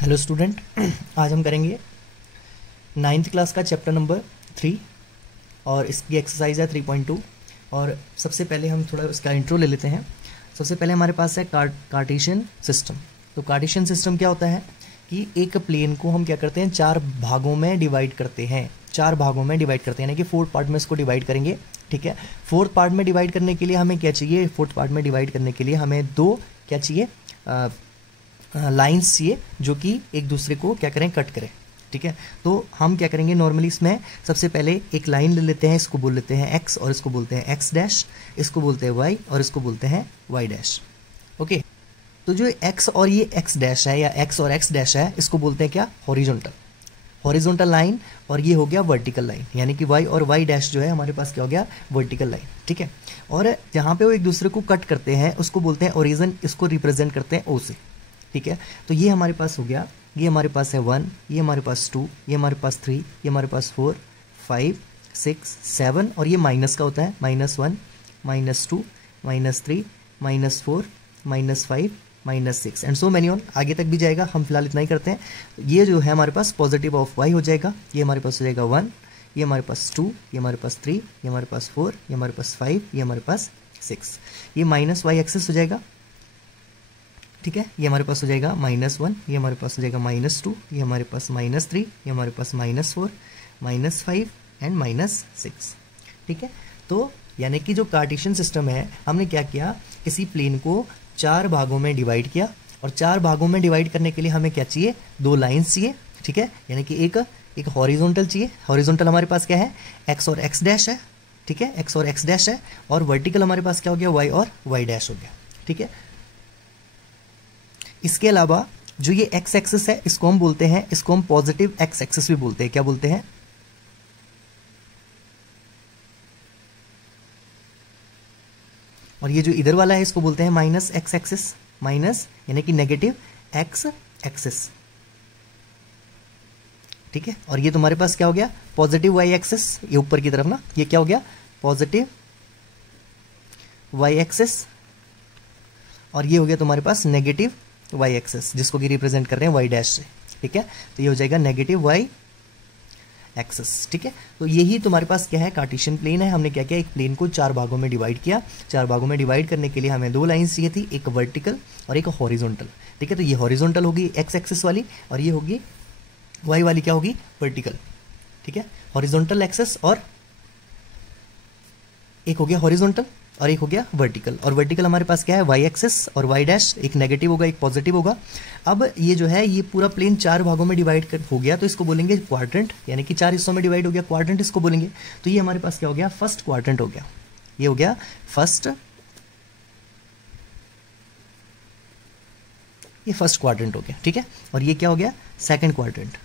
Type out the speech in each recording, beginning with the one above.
Hello student, आज हम करेंगे 9th क्लास का चैप्टर नंबर 3 और इसकी एक्सरसाइज है 3.2। और सबसे पहले हम थोड़ा उसका इंट्रो ले लेते हैं। सबसे पहले हमारे पास है कार्टेशियन सिस्टम। तो कार्टेशियन सिस्टम क्या होता है कि एक प्लेन को हम क्या करते हैं, चार भागों में डिवाइड करते हैं। चार भागों में डिवाइड करते हैं यानी कि फोर्थ पार्ट में इसको डिवाइड करेंगे। ठीक है, फोर्थ पार्ट में डिवाइड करने के लिए हमें क्या चाहिए, फोर्थ पार्ट में डिवाइड करने के लिए हमें दो क्या चाहिए, लाइंस चाहिए जो कि एक दूसरे को क्या करें, कट करें। ठीक है, तो हम क्या करेंगे, नॉर्मली इसमें सबसे पहले एक लाइन ले लेते हैं, इसको बोल लेते हैं एक्स और इसको बोलते हैं एक्स डैश, इसको बोलते हैं वाई और इसको बोलते हैं वाई डैश। ओके, तो जो एक्स और ये एक्स डैश है या एक्स और एक्स डैश है, इसको बोलते हैं क्या, हॉरिजॉन्टल, हॉरिजॉन्टल लाइन। और ये हो गया वर्टिकल लाइन, यानी कि वाई और वाई डैश जो है हमारे पास क्या हो गया, वर्टिकल लाइन। ठीक है, और जहाँ पे वो एक दूसरे को कट करते हैं उसको बोलते हैं ओरिजिन, इसको रिप्रेजेंट करते हैं ओ से। ठीक है, तो ये हमारे पास हो गया, ये हमारे पास है 1, ये हमारे पास 2, ये हमारे पास 3, ये हमारे पास 4, 5, 6, 7 और ये माइनस का होता है, -1, -2, -3, -4, -5, -6 एंड सो मैनी ऑन, आगे तक भी जाएगा। हम फिलहाल इतना ही करते हैं। ये जो है हमारे पास पॉजिटिव ऑफ वाई हो जाएगा, ये हमारे पास हो जाएगा 1, ये हमारे पास 2, ये हमारे पास 3, ये हमारे पास 4, ये हमारे पास 5, ये हमारे पास 6, ये माइनस वाई एक्सेस हो जाएगा। ठीक है, ये हमारे पास हो जाएगा -1, ये हमारे पास हो जाएगा -2, ये हमारे पास -3, ये हमारे पास -4, -5 एंड -6। ठीक है, तो यानी कि जो कार्टेशियन सिस्टम है, हमने क्या किया, किसी प्लेन को चार भागों में डिवाइड किया और चार भागों में डिवाइड करने के लिए हमें क्या चाहिए, दो लाइंस चाहिए। ठीक है, यानी कि एक हॉरिजॉन्टल चाहिए। हॉरिजॉन्टल हमारे पास क्या है, एक्स और एक्स डैश है। ठीक है, एक्स और एक्स डैश है। और वर्टिकल हमारे पास क्या हो गया, वाई और वाई डैश हो गया। ठीक है, इसके अलावा जो ये एक्स एक्सिस है, इसको हम बोलते हैं, इसको हम पॉजिटिव एक्स एक्सिस भी बोलते हैं। क्या बोलते हैं, और ये जो इधर वाला है इसको बोलते हैं माइनस एक्स एक्सिस, माइनस यानी कि नेगेटिव एक्स एक्सिस। ठीक है, और ये तुम्हारे पास क्या हो गया, पॉजिटिव वाई एक्सिस, ये ऊपर की तरफ ना, ये क्या हो गया, पॉजिटिव वाई एक्सिस। और ये हो गया तुम्हारे पास नेगेटिव वाई एक्सिस, जिसको कि रिप्रेजेंट कर रहे हैं वाई डैश से। ठीक है, तो ये हो जाएगा नेगेटिव वाई एक्सिस। ठीक है, तो यही तुम्हारे पास क्या है, कार्टेशियन प्लेन है। हमने क्या किया, एक प्लेन को चार भागों में डिवाइड किया। चार भागों में डिवाइड करने के लिए हमें दो लाइंस चाहिए थी, एक वर्टिकल और एक हॉरिजॉन्टल। ठीक है, तो ये हॉरिजॉन्टल होगी एक्स एक्सिस वाली और ये होगी वाई वाली क्या होगी, वर्टिकल। ठीक है, हॉरिजॉन्टल एक्सिस और एक हो गया हॉरिजॉन्टल और एक हो गया वर्टिकल। और वर्टिकल हमारे पास क्या है, वाई एक्सिस और वाई डैश, एक नेगेटिव होगा एक पॉजिटिव होगा। अब ये जो है, ये पूरा प्लेन चार भागों में डिवाइड हो गया, तो इसको बोलेंगे क्वाड्रेंट, यानी कि चार हिस्सों में डिवाइड हो गया, क्वाड्रेंट इसको बोलेंगे। तो ये हमारे पास क्या हो गया, फर्स्ट क्वाड्रेंट हो गया। ये हो गया फर्स्ट, ये फर्स्ट क्वाड्रेंट हो गया। ठीक है, और ये क्या हो गया, सेकंड क्वाड्रेंट।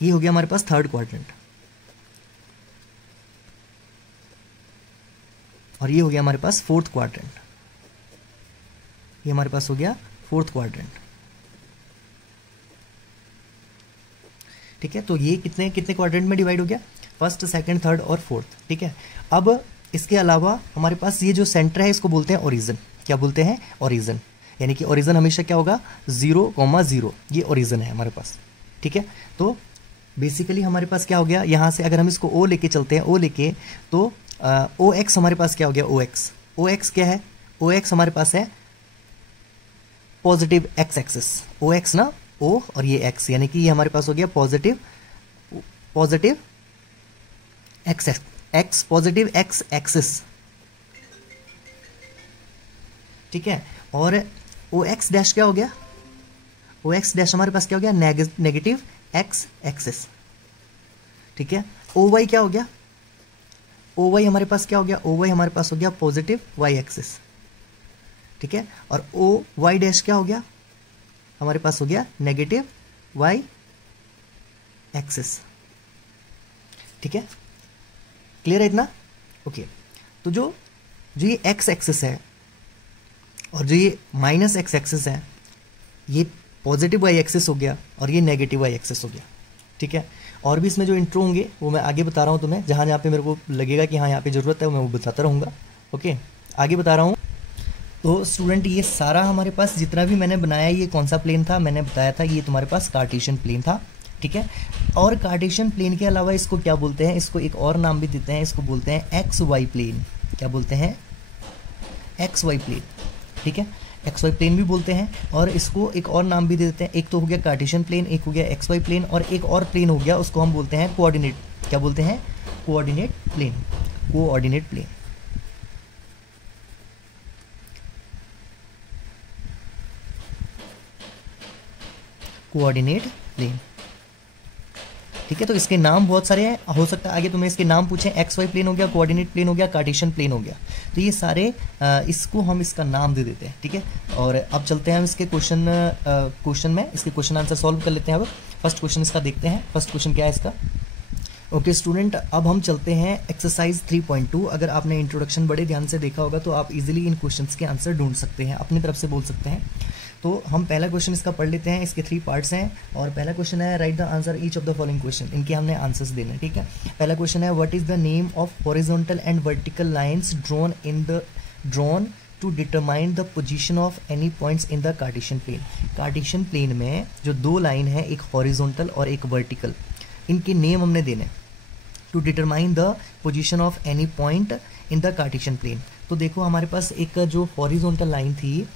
ये हो गया हमारे पास थर्ड क्वाड्रेंट। और ये हो गया हमारे पास फोर्थ क्वाड्रेंट। ये हमारे पास हो गया फोर्थ क्वाड्रेंट। ठीक है, तो ये कितने कितने क्वाड्रेंट में डिवाइड हो गया, फर्स्ट, सेकंड, थर्ड और फोर्थ। ठीक है, अब इसके अलावा हमारे पास ये जो सेंटर है, इसको बोलते हैं ओरिजिन। क्या बोलते हैं, ओरिजिन, यानी कि ओरिजिन हमेशा क्या होगा, 0,0, ये ओरिजिन है हमारे पास। ठीक है, तो बेसिकली हमारे पास क्या हो गया, यहाँ से अगर हम इसको ओ लेके चलते हैं, ओ लेके, तो ओ एक्स हमारे पास क्या हो गया, ओ एक्स। ओ एक्स क्या है, ओ एक्स हमारे पास है पॉजिटिव एक्स एक्सिस, ओ एक्स ना, ओ और ये एक्स, यानी कि ये हमारे पास हो गया positive x x, positive x axis. ठीक है, और ओ एक्स डैश क्या हो गया, ओ एक्स डैश हमारे पास क्या हो गया, नेगेटिव एक्स एक्सिस। ठीक है, ओ वाई क्या हो गया, ओ वाई हमारे पास क्या हो गया, ओ वाई हमारे पास हो गया पॉजिटिव वाई एक्सिस। ठीक है, और ओ वाई डैश क्या हो गया, हमारे पास हो गया नेगेटिव वाई एक्सिस। ठीक है, क्लियर है इतना, ओके। तो जो ये एक्स एक्सिस है और जो ये माइनस एक्स एक्सिस है, ये पॉजिटिव वाई एक्सिस हो गया और ये नेगेटिव वाई एक्सिस हो गया। ठीक है, और भी इसमें जो इंट्रो होंगे वो मैं आगे बता रहा हूँ तुम्हें, जहाँ जहाँ पे मेरे को लगेगा कि हाँ यहाँ पे ज़रूरत है मैं वो बताता रहूँगा। ओके, आगे बता रहा हूँ। तो स्टूडेंट ये सारा हमारे पास जितना भी मैंने बनाया ये कौन सा प्लेन था, मैंने बताया था ये तुम्हारे पास कार्टेशियन प्लेन था, ठीक है। और कार्टेशियन प्लेन के अलावा इसको क्या बोलते हैं, इसको एक और नाम भी देते हैं, इसको बोलते हैं एक्स वाई प्लेन। क्या बोलते हैं? एक्स वाई प्लेन, ठीक है, एक्स वाई प्लेन भी बोलते हैं। और इसको एक और नाम भी दे देते हैं, एक तो हो गया कार्टेशियन प्लेन, एक हो गया एक्स वाई प्लेन, और एक और प्लेन हो गया उसको हम बोलते हैं कोऑर्डिनेट। क्या बोलते हैं? Coordinate plane, coordinate plane. Coordinate plane, ठीक है। तो इसके नाम बहुत सारे हैं, हो सकता है आगे तुम्हें इसके नाम पूछें, एक्स वाई प्लेन हो गया, कोऑर्डिनेट प्लेन हो गया, कार्टेशियन प्लेन हो गया। तो ये सारे इसको हम इसका नाम दे देते हैं, ठीक है। और अब चलते हैं हम इसके क्वेश्चन में, इसके क्वेश्चन आंसर सॉल्व कर लेते हैं। अब फर्स्ट क्वेश्चन इसका देखते हैं, फर्स्ट क्वेश्चन क्या है इसका। ओके स्टूडेंट, अब हम चलते हैं एक्सरसाइज 3.2। अगर आपने इंट्रोडक्शन बड़े ध्यान से देखा होगा तो आप इजीली इन क्वेश्चंस के आंसर ढूंढ सकते हैं, अपनी तरफ से बोल सकते हैं। तो हम पहला क्वेश्चन इसका पढ़ लेते हैं, इसके 3 पार्ट्स हैं। और पहला क्वेश्चन है write the answer each of the following question, इनके हमने आंसर्स देने, ठीक है। पहला क्वेश्चन है what is the name of horizontal and vertical lines drawn to determine the position of any points in the Cartesian plane. Cartesian plane में जो दो लाइन है, एक हॉरिजॉन्टल और एक वर्टिकल, इनके नेम हमने देने to determine the position of any point in the Cartesian plane. तो देखो हमारे पास एक जो हॉरिजॉन्टल लाइन थी,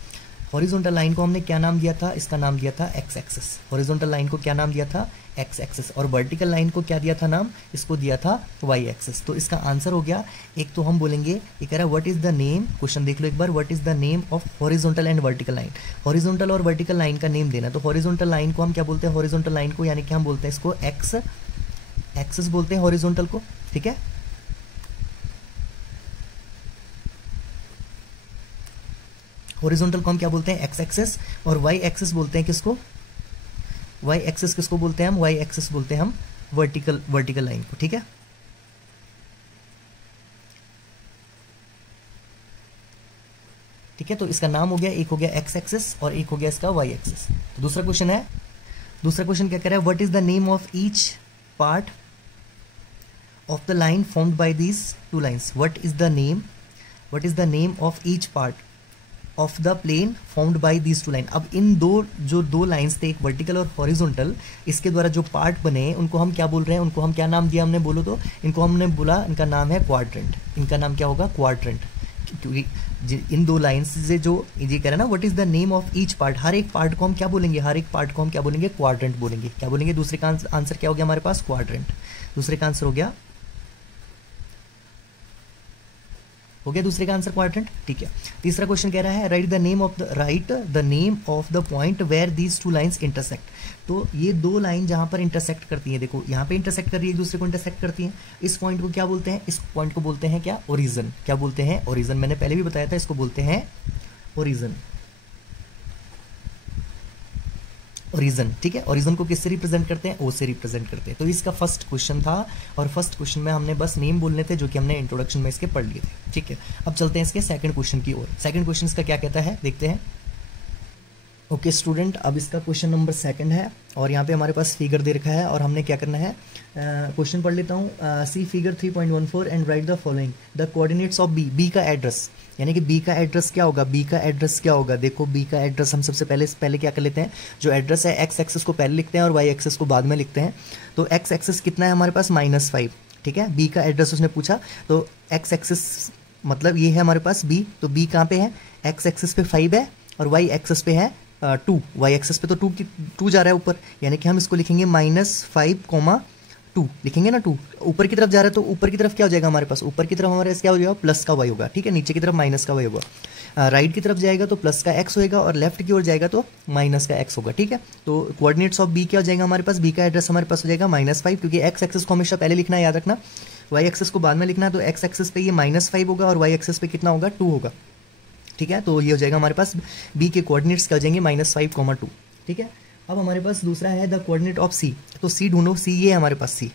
हॉरिजॉन्टल लाइन को हमने क्या नाम दिया था, इसका नाम दिया था एक्स एक्सिस। हॉरिजॉन्टल लाइन को क्या नाम दिया था? X axis. और वर्टिकल लाइन को क्या दिया था नाम? इसको दिया था वाई एक्सिस। तो इसका आंसर हो गया, एक तो हम बोलेंगे, ये कह रहा है what is the name, question देख लो एक बार, what is the name of horizontal and vertical line. Horizontal और वर्टिकल लाइन का नेम देना। तो हॉरिजॉन्टल लाइन को हम क्या बोलते हैं? हॉरिजॉन्टल लाइन को यानी कि हम बोलते हैं इसको एक्स एक्सिस बोलते हैं हॉरिजॉन्टल को, ठीक है। हॉरिजॉन्टल को हम क्या बोलते हैं? X axis. और वाई एक्सिस बोलते हैं किसको? वाई एक्सिस किसको बोलते हैं हम? वाई एक्सिस बोलते हैं हम वर्टिकल लाइन को, ठीक है। ठीक है, तो इसका नाम हो गया, एक हो गया एक्स एक्सिस और एक हो गया इसका वाई एक्सिस। तो दूसरा क्वेश्चन है, दूसरा क्वेश्चन क्या कह रहा है? What is the name of each part of the line formed by these two lines. What is the name of each part of the plane formed by these two lines. अब इन दो lines थे, एक vertical और horizontal, इसके द्वारा जो part बने उनको हम क्या बोल रहे हैं? उनको हम क्या नाम दिया हमने, बोलो तो? इनको हमने बोला, इनका नाम है क्वाड्रेंट। इनका नाम क्या होगा? क्वाड्रेंट। क्योंकि इन दो लाइंस से जो ये कह रहा है ना, what is the name of each part, हर एक पार्ट को हम क्या बोलेंगे? हर एक पार्ट को हम क्या बोलेंगे? क्वाड्रेंट बोलेंगे। क्या बोलेंगे? दूसरे का आंसर क्या हो गया हमारे पास? क्वाड्रेंट। दूसरे का आंसर हो गया दूसरे का आंसर क्वाड्रेंट, ठीक है। तीसरा क्वेश्चन कह रहा है write the name of the point where these two lines intersect. तो ये दो लाइन जहां पर इंटरसेक्ट करती हैं, देखो यहाँ पे इंटरसेक्ट कर रही है, एक दूसरे को इंटरसेक्ट करती हैं, इस पॉइंट को क्या बोलते हैं? इस पॉइंट को बोलते हैं क्या? ओरिजन। क्या बोलते हैं? ओरिजन। मैंने पहले भी बताया था, इसको बोलते हैं ओरिजन। ओरिजन, ठीक है। ओरिजन को किससे रिप्रेजेंट करते हैं? ओ से रिप्रेजेंट करते हैं। तो इसका फर्स्ट क्वेश्चन था, और फर्स्ट क्वेश्चन में हमने बस नेम बोलने थे जो कि हमने इंट्रोडक्शन में इसके पढ़ लिए थे, ठीक है। अब चलते हैं इसके सेकंड क्वेश्चन की ओर। सेकंड क्वेश्चन इसका क्या कहता है, देखते हैं। ओके स्टूडेंट, अब इसका क्वेश्चन नंबर सेकंड है, और यहाँ पे हमारे पास फिगर दे रखा है, और हमने क्या करना है, क्वेश्चन पढ़ लेता हूँ। See figure 3.14 and write the following the coordinates of B. B का एड्रेस, यानी कि बी का एड्रेस क्या होगा? बी का एड्रेस क्या होगा? देखो बी का एड्रेस हम सबसे पहले क्या कर लेते हैं, जो एड्रेस है एक्स एक्सिस को पहले लिखते हैं और वाई एक्सिस को बाद में लिखते हैं। तो एक्स एक्सिस कितना है हमारे पास? -5, ठीक है। बी का एड्रेस उसने पूछा, तो एक्स एक्सिस मतलब ये है हमारे पास बी। तो बी कहाँ पे है? एक्स एक्सिस पे 5 है और वाई एक्सिस पे है 2। वाई एक्सिस पे तो 2 जा रहा है ऊपर, यानी कि हम इसको लिखेंगे -5,2 लिखेंगे ना। 2 ऊपर की तरफ जा रहा है, तो ऊपर की तरफ क्या हो जाएगा हमारे पास? ऊपर की तरफ हमारे पास क्या हो जाएगा? प्लस का वाई होगा, ठीक है। नीचे की तरफ माइनस का वाई होगा। राइट की तरफ जाएगा तो प्लस का एक्स होएगा, और लेफ्ट की ओर जाएगा तो माइनस का एक्स होगा, ठीक है। तो कोऑर्डिनेट्स ऑफ बी क्या हो जाएगा हमारे पास? बी का एड्रेस हमारे पास हो जाएगा -5, क्योंकि एक्स एक्सिस को हमेशा पहले लिखना है, याद रखना। वाई एक्सिस को बाद में लिखना है, तो एक्स एक्सिस पे ये -5 होगा और वाई एक्सिस पे कितना होगा? 2 होगा, ठीक है। तो ये हो जाएगा हमारे पास बी के कोऑर्डिनेट्स क्या हो जाएंगे? -5,2, ठीक है। अब हमारे पास दूसरा है द कोऑर्डिनेट ऑफ सी। तो सी ढूंढो, सी ये है हमारे पास सी।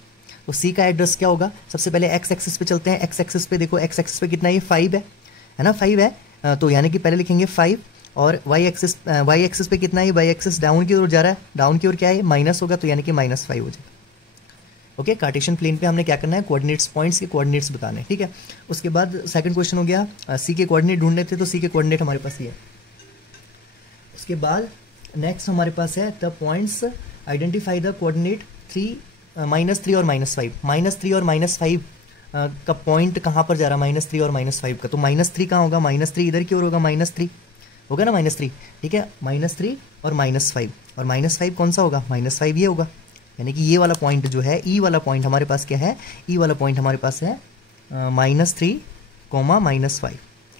तो सी का एड्रेस क्या होगा? सबसे पहले एक्स एक्सिस पे चलते हैं। एक्स एक्सिस पे देखो, एक्स एक्सिस पे कितना? ये 5 है ना, 5 है। तो यानी कि पहले लिखेंगे 5, और वाई एक्सिस पे कितना है? वाई एक्सिस डाउन की ओर जा रहा है, डाउन की ओर क्या है? माइनस होगा, तो यानी कि -5 हो जाएगा। ओके, कार्टेशियन प्लेन पे हमने क्या करना है, कोऑर्डिनेट्स, पॉइंट्स के कोऑर्डिनेट्स बताने, ठीक है। उसके बाद सेकंड क्वेश्चन हो गया, सी के कोऑर्डिनेट ढूंढने थे, तो सी के कोऑर्डिनेट हमारे पास ये है। उसके बाद नेक्स्ट हमारे पास है the points, identify the coordinate -3 और -5। -3 और -5 का पॉइंट कहाँ पर जा रहा है, -3 और -5 का, तो -3 कहाँ होगा, -3 इधर की ओर होगा, -3 होगा ना, -3, ठीक है, -3 और -5, और -5 कौन सा होगा, -5 ये होगा, यानी कि ये वाला पॉइंट जो है, ई वाला पॉइंट हमारे पास क्या है, ई वाला पॉइंट हमारे पास है -3, -5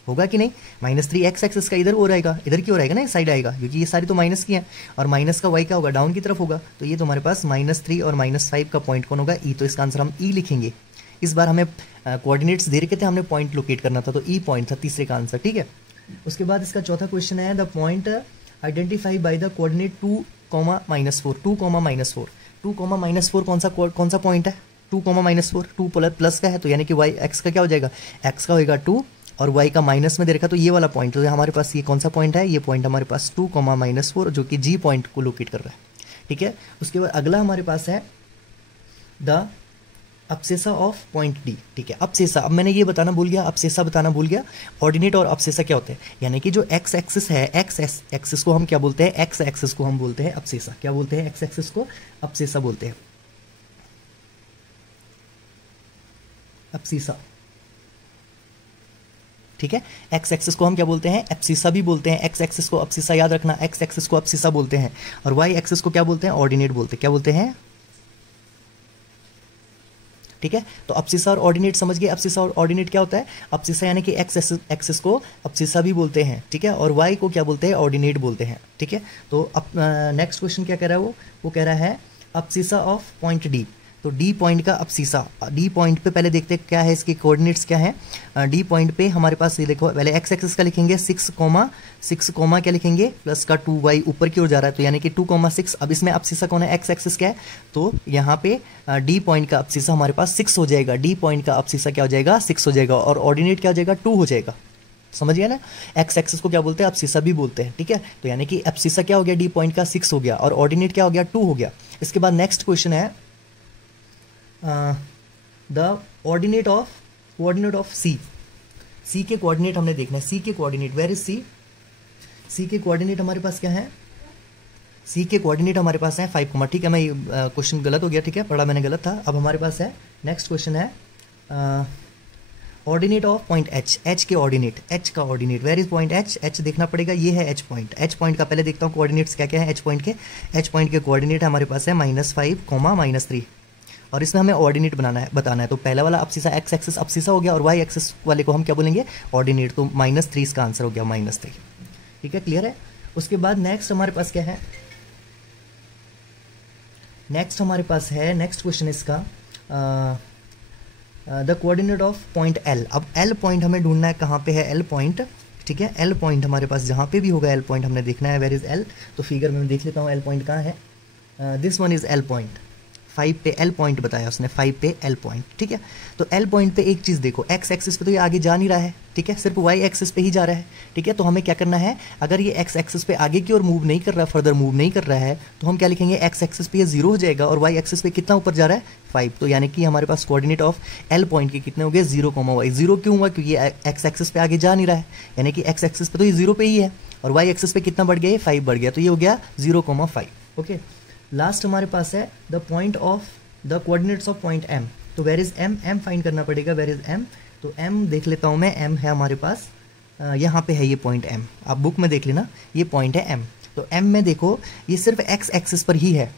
होगा कि नहीं। -3 एक्स एक्सिस का इधर हो रहेगा, इधर की ओर आएगा ना, इस साइड आएगा, क्योंकि ये सारी तो माइनस की है, और माइनस का वाई क्या होगा, डाउन की तरफ होगा, तो ये तो हमारे पास -3 और -5 का पॉइंट कौन होगा, ई, तो इसका आंसर हम ई लिखेंगे। इस बार हमें कोऑर्डिनेट्स दे रखे थे, हमने पॉइंट लोकेट करना था, तो ई पॉइंट था तीसरे का आंसर, ठीक है। उसके बाद इसका चौथा क्वेश्चन है the point identify by the coordinate 2, -4, 2, -4, 2, -4 कौन सा पॉइंट है, 2, -4, 2 प्लस का है, तो यानी कि वाई एक्स का क्या हो जाएगा, एक्स का होएगा 2 और y का माइनस में दे रखा, तो ये वाला पॉइंट, तो हमारे पास ये कौन सा पॉइंट है, ये पॉइंट हमारे पास 2, -4 जो कि g पॉइंट को लोकेट कर रहा है, ठीक है। उसके बाद अगला हमारे पास है द अब्सेसा ऑफ पॉइंट डी, ठीक है। अब्सेसा, अब मैंने ये बताना भूल गया, अब्सेसा बताना भूल गया, ऑर्डिनेट और अब्सेसा क्या होते हैं, यानी कि जो एक्स एक्सिस है, एक्स एक्सिस को हम क्या बोलते हैं, एक्स एक्सिस को हम बोलते हैं अब्सेसा, क्या बोलते हैं, एक्स एक्सिस को अब्सेसा बोलते हैं, अब्सेसा, ठीक है। एक्स एक्सिस को हम क्या बोलते हैं, एब्सिसा भी बोलते हैं, एक्स एक्सिस को अब्सिसा, याद रखना, एक्स एक्सिस को अब्सिसा बोलते हैं, और वाई एक्सिस को क्या बोलते हैं, ऑर्डिनेट बोलते हैं, क्या बोलते हैं, ठीक है। तो अब्सिसा और ऑर्डिनेट समझ गए, अब्सिसा और ऑर्डिनेट क्या होता है, अब्सिसा यानी कि एक्स एक्सिस को अब्सिसा भी बोलते हैं, ठीक है, और वाई को क्या बोलते हैं, ऑर्डिनेट बोलते हैं, ठीक है। तो अब नेक्स्ट क्वेश्चन क्या कह रहा है, वो कह रहा है अब्सिसा ऑफ पॉइंट डी, तो डी पॉइंट का अब्सिसा, डी पॉइंट पे पहले देखते हैं क्या है, इसके कोऑर्डिनेट्स क्या है। डी पॉइंट पे हमारे पास ये देखो, पहले एक्स एक्सिस का लिखेंगे 6, क्या लिखेंगे, प्लस का 2y ऊपर की ओर जा रहा है, तो यानी कि 2,6। अब इसमें अब्सिसा कौन है, एक्स एक्सिस क्या है, तो यहाँ पे डी पॉइंट का अब्सिसा हमारे पास 6 हो जाएगा, डी पॉइंट का अब्सिसा क्या हो जाएगा, 6 हो जाएगा, और ऑर्डिनेट क्या हो जाएगा, 2 हो जाएगा, समझ गया ना। एक्स एक्सिस को क्या बोलते हैं, अब्सिसा भी बोलते हैं, ठीक है। तो यानी कि अब्सिसा क्या हो गया, डी पॉइंट का 6 हो गया, और ऑर्डिनेट क्या हो गया, 2 हो गया। इसके बाद नेक्स्ट क्वेश्चन है द कोऑर्डिनेट ऑफ सी, सी के कोऑर्डिनेट हमने देखना है, सी के कोऑर्डिनेट, वेयर इज सी, सी के कोऑर्डिनेट हमारे पास क्या है, सी के कोऑर्डिनेट हमारे पास है 5, ठीक है। मैं क्वेश्चन गलत हो गया, ठीक है, पढ़ा मैंने गलत था। अब हमारे पास है नेक्स्ट क्वेश्चन है ordinate of point H, H के ऑर्डिनेट, एच का ordinate, where is point H, H देखना पड़ेगा, ये है एच पॉइंट, एच पॉइंट का पहले देखता हूँ कोऑर्डिनेट्स क्या क्या है एच पॉइंट के। एच पॉइंट के कोऑर्डिनेट हमारे पास है -5, -3, और इसमें हमें ऑर्डिनेट बताना है। तो पहला वाला अब्सिसा, एक्स एक्सिस अब्सिसा हो गया, और वाई एक्सिस वाले को हम क्या बोलेंगे, ऑर्डिनेट, तो -3 इसका आंसर हो गया, -3, ठीक है, क्लियर है। उसके बाद नेक्स्ट हमारे पास क्या है, नेक्स्ट हमारे पास है, नेक्स्ट क्वेश्चन इसका the coordinate of point L. अब एल पॉइंट हमें ढूंढना है, कहाँ पे है एल पॉइंट, ठीक है। एल पॉइंट हमारे पास जहाँ पे भी होगा एल पॉइंट हमने देखना है, वेयर इज एल, तो फिगर में मैं देख लेता हूँ एल पॉइंट कहाँ है, this one is L point, 5 पे एल पॉइंट बताया उसने, 5 पे एल पॉइंट, ठीक है। तो एल पॉइंट पे एक चीज़ देखो, एक्स एक्सिस पे तो ये आगे जा नहीं रहा है, ठीक है, सिर्फ वाई एक्सिस पे ही जा रहा है, ठीक है। तो हमें क्या करना है, अगर ये एक्स एक्सिस पे आगे की ओर मूव नहीं कर रहा, फर्दर मूव नहीं कर रहा है, तो हम क्या लिखेंगे, एक्स एक्सिस पे ये 0 हो जाएगा, और वाई एक्सिस पे कितना ऊपर जा रहा है, 5, तो यानी कि हमारे पास कोऑर्डिनेट ऑफ एल पॉइंट के कितने हो गए, 0,y। 0 क्यों हुआ, क्योंकि ये एक्स एक्सिस पे आगे जा नहीं रहा है, यानी कि एक्स एक्सिस पे तो ये 0 पे ही है, और वाई एक्सिस पे कितना बढ़ गया, ये 5 बढ़ गया, तो ये हो गया 0,5, ओके। लास्ट हमारे पास है the point of the coordinates of point M, तो where is M, M find करना पड़ेगा, वेयर इज एम, तो एम देख लेता हूँ मैं, एम है हमारे पास, यहाँ पे है ये पॉइंट एम, आप बुक में देख लेना, ये पॉइंट है एम। तो एम में देखो, ये सिर्फ एक्स एक्सिस पर ही है,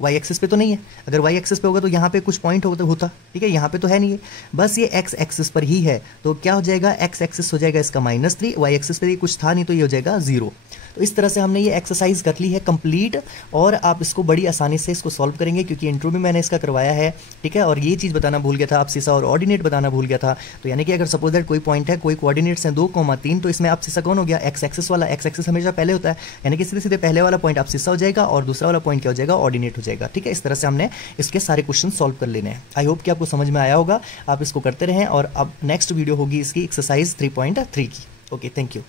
वाई एक्सिस पे तो नहीं है, अगर वाई एक्सिस पे होगा तो यहाँ पे कुछ पॉइंट होता, ठीक है, यहाँ पे तो है नहीं है, बस ये एक्स एक्सिस पर ही है, तो क्या हो जाएगा, एक्स एक्सिस हो जाएगा इसका -3, वाई एक्सिस पे ये कुछ था नहीं, तो ये हो जाएगा 0। तो इस तरह से हमने ये एक्सरसाइज कर ली है कंप्लीट, और आप इसको बड़ी आसानी से इसको सॉल्व करेंगे, क्योंकि इंट्रो में मैंने इसका करवाया है, ठीक है। और ये चीज़ बताना भूल गया था, अब्सिसा और ऑर्डिनेट बताना भूल गया था। तो यानी कि अगर सपोज दैट कोई पॉइंट है, कोई कोऑर्डिनेट्स हैं 2,3, तो इसमें अब्सिसा कौन हो गया, एक्स एक्सिस वाला, एक्स एक्सिस हमेशा पहले होता है, यानी कि सीधे सीधे पहले वाला पॉइंट अब्सिसा हो जाएगा, और दूसरा वाला पॉइंट क्या हो जाएगा, ऑर्डिनेट हो जाएगा, ठीक है। इस तरह से हमने इसके सारे क्वेश्चन सॉल्व कर लेने हैं। आई होप कि आपको समझ में आया होगा, आप इसको करते रहें, और अब नेक्स्ट वीडियो होगी इसकी एक्सरसाइज 3.3 की। Okay, thank you.